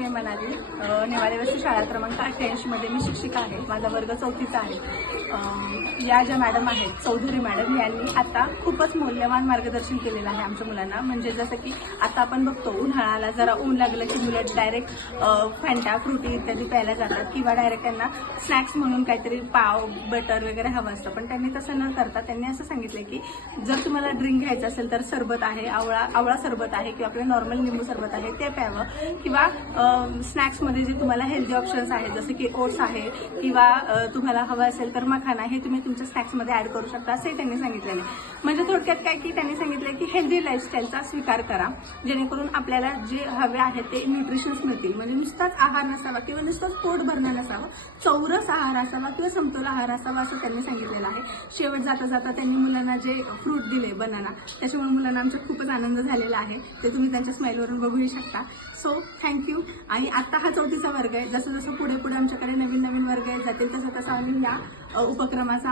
मी मनाली, नेवाळे वस्ती शाळा क्रमांक 88 मध्ये मी शिक्षिका आहे. माझा वर्ग 4थीचा आहे. या ज्या मॅडम आहेत, चौधरी मॅडम, यांनी आता खूपच मौल्यवान मार्गदर्शन केलेलं आहे आमच्या मुलांना. म्हणजे जसं की आता आपण बघतो, उन्हाळ्याला जरा ऊन लागलं की मुलं डायरेक्ट फॅन्टा, फ्रुटी इत्यादी प्यायला जातात किंवा डायरेक्ट त्यांना स्नॅक्स म्हणून काहीतरी पाव, बटर वगैरे हवं असतं. पण त्यांनी तसं न करता त्यांनी असं सांगितलं की जर तुम्हाला ड्रिंक घ्यायचं असेल तर सरबत आहे, आवळा सरबत आहे किंवा आपलं नॉर्मल लिंबू सरबत आहे ते प्यावं, किंवा स्नॅक्समध्ये जे तुम्हाला हेल्दी ऑप्शन्स आहेत जसे की ओट्स आहे किंवा तुम्हाला हवं असेल तर मखाना, हे तुम्ही तुमच्या स्नॅक्समध्ये ॲड करू शकता, असे त्यांनी सांगितलेले. म्हणजे थोडक्यात काय की त्यांनी सांगितलं की हेल्दी लाईफस्टाईलचा स्वीकार करा, जेणेकरून आपल्याला जे हवे आहे ते न्यूट्रिशन्स मिळतील. म्हणजे नुसताच आहार नसावा किंवा नुसताच पोट भरणं नसावं, चौरस आहार असावा किंवा समतोल आहार असावा, असं त्यांनी सांगितलेलं आहे. शेवट जाता जाता त्यांनी मुलांना जे फ्रूट दिले, बनाना, त्याच्यामुळे मुलांना आमचा खूपच आनंद झालेला आहे. ते तुम्ही त्यांच्या स्माईलवरून बघूही शकता. So thank you. आणि आता हा 4थीचा वर्ग आहे. जसं जसं पुढे पुढे आमच्याकडे नवीन नवीन वर्ग येत जातील तसं तसं आम्ही या उपक्रमाचा